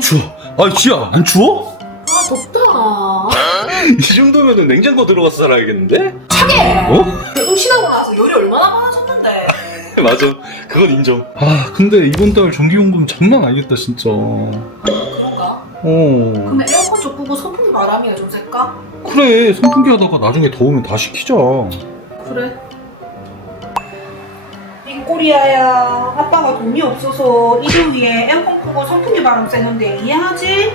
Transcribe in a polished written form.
추워. 아, 지야, 안 추워? 아 덥다. 이 정도면은 냉장고 들어가서 살아야겠는데? 차게. 어? 임신하고 나서 열이 얼마나 많아졌는데. 맞아, 그건 인정. 아, 근데 이번 달 전기요금 장난 아니겠다, 진짜. 그런가? 그럼 에어컨 좀 끄고 선풍기 바람이나 좀 쐴까? 그래, 선풍기 하다가 나중에 더우면 다시 키자. 그래. 빅꼬리아야, 아빠가 돈이 없어서 일요일에 에어컨 끄고 선풍기 바람 쐬는데 이해하지?